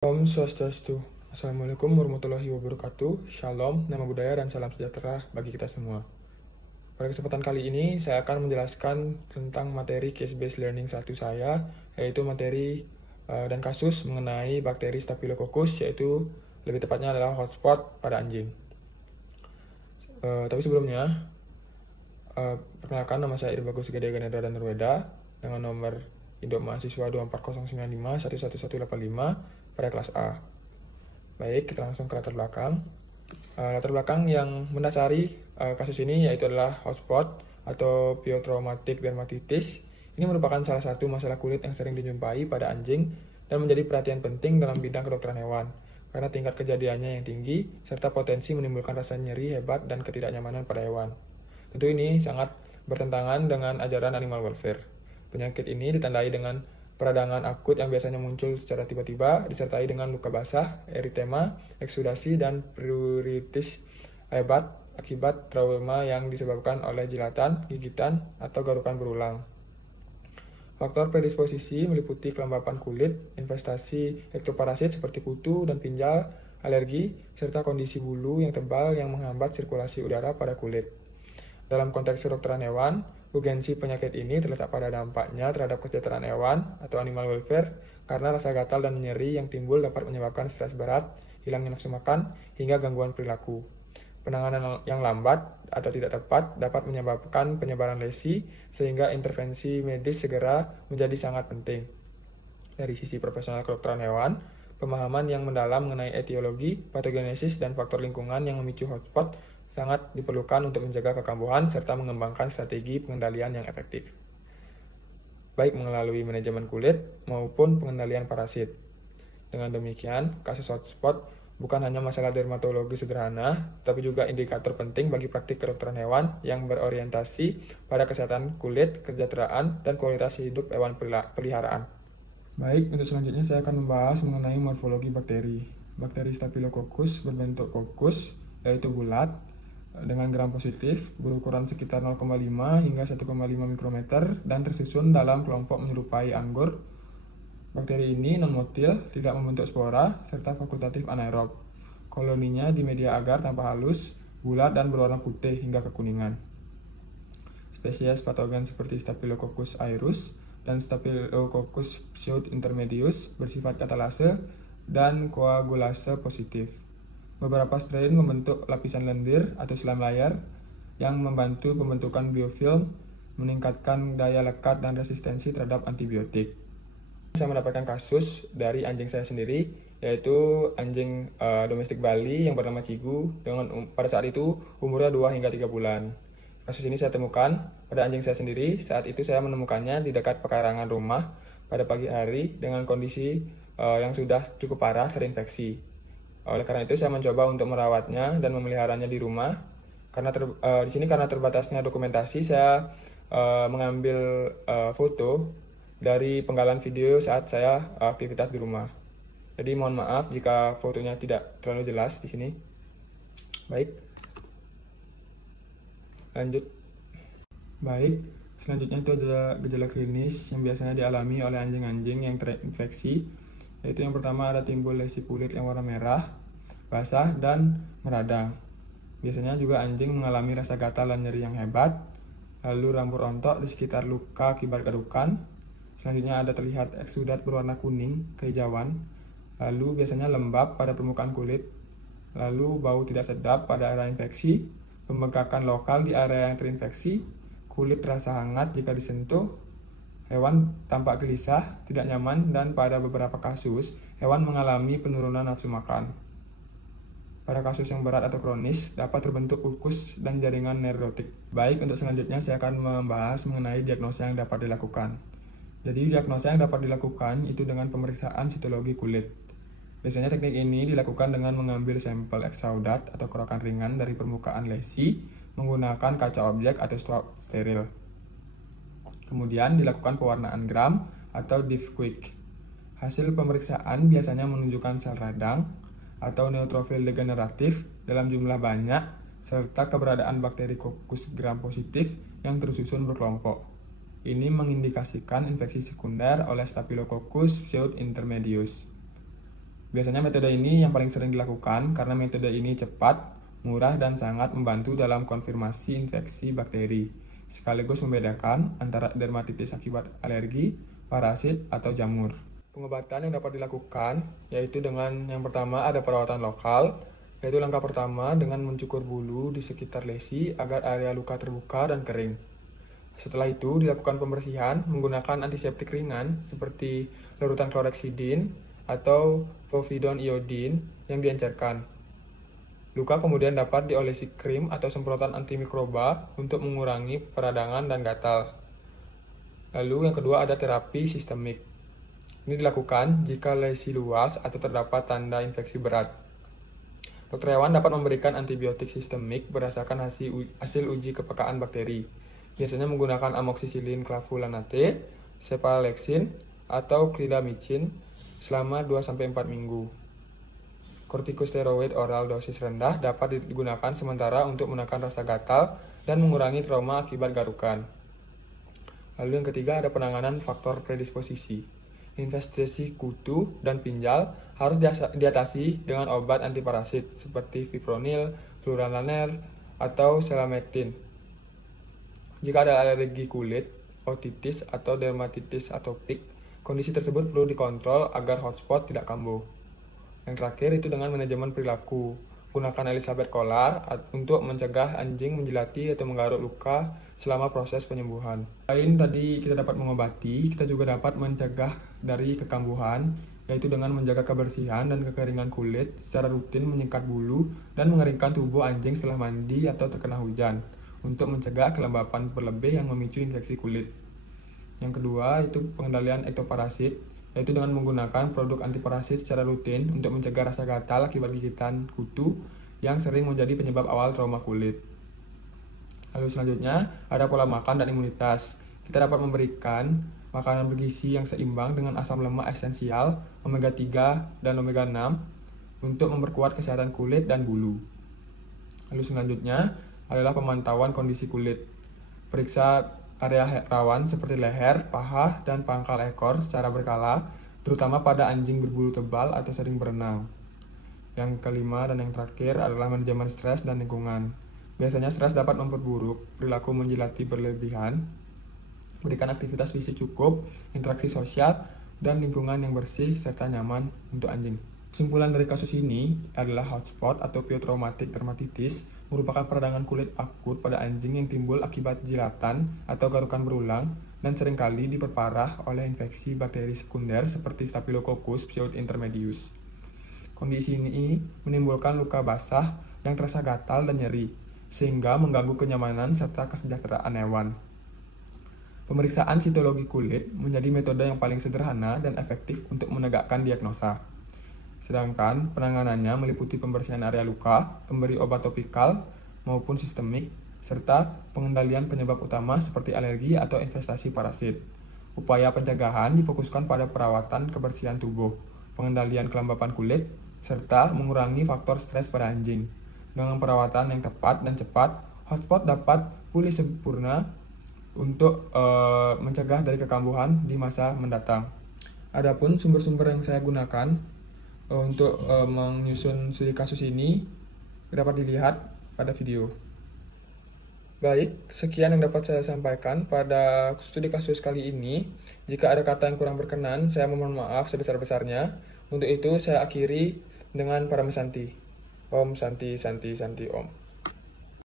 Om Swastiastu. Assalamualaikum warahmatullahi wabarakatuh. Shalom, nama budaya dan salam sejahtera bagi kita semua. Pada kesempatan kali ini, saya akan menjelaskan tentang materi case-based learning 1 saya, yaitu materi dan kasus mengenai bakteri Staphylococcus, yaitu lebih tepatnya adalah hotspot pada anjing. Tapi sebelumnya, perkenalkan, nama saya Iri Bagus Gede Ganendra dan Nurweda dengan nomor induk mahasiswa 24095 pada kelas A. Baik, kita langsung ke latar belakang. Latar belakang yang mendasari kasus ini yaitu adalah hotspot atau biotraumatic dermatitis. Ini merupakan salah satu masalah kulit yang sering dijumpai pada anjing dan menjadi perhatian penting dalam bidang kedokteran hewan karena tingkat kejadiannya yang tinggi serta potensi menimbulkan rasa nyeri hebat dan ketidaknyamanan pada hewan. Tentu ini sangat bertentangan dengan ajaran animal welfare. Penyakit ini ditandai dengan peradangan akut yang biasanya muncul secara tiba-tiba, disertai dengan luka basah, eritema, eksudasi, dan pruritus hebat akibat trauma yang disebabkan oleh jilatan, gigitan, atau garukan berulang. Faktor predisposisi meliputi kelembapan kulit, infestasi ektoparasit seperti kutu dan pinjal, alergi, serta kondisi bulu yang tebal yang menghambat sirkulasi udara pada kulit. Dalam konteks kedokteran hewan, urgensi penyakit ini terletak pada dampaknya terhadap kesejahteraan hewan atau animal welfare karena rasa gatal dan nyeri yang timbul dapat menyebabkan stres berat, hilangnya nafsu makan, hingga gangguan perilaku. Penanganan yang lambat atau tidak tepat dapat menyebabkan penyebaran lesi sehingga intervensi medis segera menjadi sangat penting. Dari sisi profesional kedokteran hewan, pemahaman yang mendalam mengenai etiologi, patogenesis, dan faktor lingkungan yang memicu hotspot sangat diperlukan untuk menjaga kekambuhan serta mengembangkan strategi pengendalian yang efektif, baik melalui manajemen kulit maupun pengendalian parasit. Dengan demikian, kasus hotspot bukan hanya masalah dermatologi sederhana, tapi juga indikator penting bagi praktik kedokteran hewan yang berorientasi pada kesehatan kulit, kesejahteraan, dan kualitas hidup hewan peliharaan. Baik, untuk selanjutnya saya akan membahas mengenai morfologi bakteri. Bakteri Staphylococcus berbentuk kokus, yaitu bulat, dengan gram positif, berukuran sekitar 0,5 hingga 1,5 mikrometer, dan tersusun dalam kelompok menyerupai anggur. Bakteri ini non-motil, tidak membentuk spora, serta fakultatif anaerob. Koloninya di media agar tanpa halus, bulat dan berwarna putih hingga kekuningan. Spesies patogen seperti Staphylococcus aureus dan Staphylococcus pseudointermedius bersifat katalase dan koagulase positif. Beberapa strain membentuk lapisan lendir atau slime layer yang membantu pembentukan biofilm, meningkatkan daya lekat dan resistensi terhadap antibiotik. Saya mendapatkan kasus dari anjing saya sendiri, yaitu anjing domestik Bali yang bernama Cigu dengan pada saat itu umurnya 2 hingga 3 bulan. Kasus ini saya temukan pada anjing saya sendiri. Saat itu saya menemukannya di dekat pekarangan rumah pada pagi hari dengan kondisi yang sudah cukup parah terinfeksi. Oleh karena itu saya mencoba untuk merawatnya dan memeliharanya di rumah. Karena di sini karena terbatasnya dokumentasi, saya mengambil foto dari penggalan video saat saya aktivitas di rumah. Jadi mohon maaf jika fotonya tidak terlalu jelas di sini. Baik. Lanjut. Baik, selanjutnya itu adalah gejala klinis yang biasanya dialami oleh anjing-anjing yang terinfeksi, yaitu yang pertama ada timbul lesi kulit yang warna merah, basah, dan meradang. Biasanya juga anjing mengalami rasa gatal dan nyeri yang hebat, lalu rambut rontok di sekitar luka akibat gadukan. Selanjutnya ada terlihat eksudat berwarna kuning kehijauan, lalu biasanya lembab pada permukaan kulit, lalu bau tidak sedap pada area infeksi, pembengkakan lokal di area yang terinfeksi, kulit terasa hangat jika disentuh, hewan tampak gelisah, tidak nyaman, dan pada beberapa kasus, hewan mengalami penurunan nafsu makan. Pada kasus yang berat atau kronis, dapat terbentuk ulkus dan jaringan neurotik. Baik, untuk selanjutnya saya akan membahas mengenai diagnosa yang dapat dilakukan. Jadi, diagnosa yang dapat dilakukan itu dengan pemeriksaan sitologi kulit. Biasanya teknik ini dilakukan dengan mengambil sampel eksaudat atau kerokan ringan dari permukaan lesi menggunakan kaca objek atau swab steril. Kemudian dilakukan pewarnaan gram atau Diffquik. Hasil pemeriksaan biasanya menunjukkan sel radang atau neutrofil degeneratif dalam jumlah banyak serta keberadaan bakteri Coccus gram positif yang tersusun berkelompok. Ini mengindikasikan infeksi sekunder oleh Staphylococcus pseudointermedius. Biasanya metode ini yang paling sering dilakukan karena metode ini cepat, murah, dan sangat membantu dalam konfirmasi infeksi bakteri, sekaligus membedakan antara dermatitis akibat alergi, parasit, atau jamur. Pengobatan yang dapat dilakukan yaitu dengan yang pertama ada perawatan lokal, yaitu langkah pertama dengan mencukur bulu di sekitar lesi agar area luka terbuka dan kering. Setelah itu dilakukan pembersihan menggunakan antiseptik ringan seperti larutan chlorhexidine atau povidone iodine yang diencerkan. Luka kemudian dapat diolesi krim atau semprotan antimikroba untuk mengurangi peradangan dan gatal. Lalu yang kedua ada terapi sistemik. Ini dilakukan jika lesi luas atau terdapat tanda infeksi berat. Dokter hewan dapat memberikan antibiotik sistemik berdasarkan hasil uji kepekaan bakteri. Biasanya menggunakan amoxicillin clavulanate, cephalexin, atau clindamycin selama 2-4 minggu. Kortikosteroid oral dosis rendah dapat digunakan sementara untuk menekan rasa gatal dan mengurangi trauma akibat garukan. Lalu yang ketiga ada penanganan faktor predisposisi. Infeksi kutu dan pinjal harus diatasi dengan obat antiparasit seperti fipronil, fluranil, atau selamectin. Jika ada alergi kulit, otitis, atau dermatitis atopik, kondisi tersebut perlu dikontrol agar hotspot tidak kambuh. Yang terakhir itu dengan manajemen perilaku. Gunakan Elizabeth Collar untuk mencegah anjing menjilati atau menggaruk luka selama proses penyembuhan. Selain tadi kita dapat mengobati, kita juga dapat mencegah dari kekambuhan, yaitu dengan menjaga kebersihan dan kekeringan kulit secara rutin, menyikat bulu, dan mengeringkan tubuh anjing setelah mandi atau terkena hujan, untuk mencegah kelembapan berlebih yang memicu infeksi kulit. Yang kedua itu pengendalian ektoparasit, yaitu dengan menggunakan produk antiparasit secara rutin untuk mencegah rasa gatal akibat gigitan kutu yang sering menjadi penyebab awal trauma kulit. Lalu selanjutnya ada pola makan dan imunitas. Kita dapat memberikan makanan bergizi yang seimbang dengan asam lemak esensial, omega 3 dan omega 6 untuk memperkuat kesehatan kulit dan bulu. Lalu selanjutnya adalah pemantauan kondisi kulit. Periksa area rawan seperti leher, paha, dan pangkal ekor secara berkala, terutama pada anjing berbulu tebal atau sering berenang. Yang kelima dan yang terakhir adalah manajemen stres dan lingkungan. Biasanya stres dapat memperburuk perilaku menjilati berlebihan. Berikan aktivitas fisik cukup, interaksi sosial, dan lingkungan yang bersih serta nyaman untuk anjing. Kesimpulan dari kasus ini adalah hotspot atau piotraumatic dermatitis merupakan peradangan kulit akut pada anjing yang timbul akibat jilatan atau garukan berulang dan seringkali diperparah oleh infeksi bakteri sekunder seperti Staphylococcus pseudointermedius. Kondisi ini menimbulkan luka basah yang terasa gatal dan nyeri, sehingga mengganggu kenyamanan serta kesejahteraan hewan. Pemeriksaan sitologi kulit menjadi metode yang paling sederhana dan efektif untuk menegakkan diagnosa. Sedangkan penanganannya meliputi pembersihan area luka, pemberi obat topikal maupun sistemik, serta pengendalian penyebab utama seperti alergi atau infestasi parasit. Upaya pencegahan difokuskan pada perawatan kebersihan tubuh, pengendalian kelembapan kulit, serta mengurangi faktor stres pada anjing. Dengan perawatan yang tepat dan cepat, hotspot dapat pulih sempurna untuk mencegah dari kekambuhan di masa mendatang. Adapun sumber-sumber yang saya gunakan untuk menyusun studi kasus ini dapat dilihat pada video. Baik, sekian yang dapat saya sampaikan pada studi kasus kali ini. Jika ada kata yang kurang berkenan, saya mohon maaf sebesar-besarnya. Untuk itu saya akhiri dengan Param Santi. Om Santi Santi Santi Om.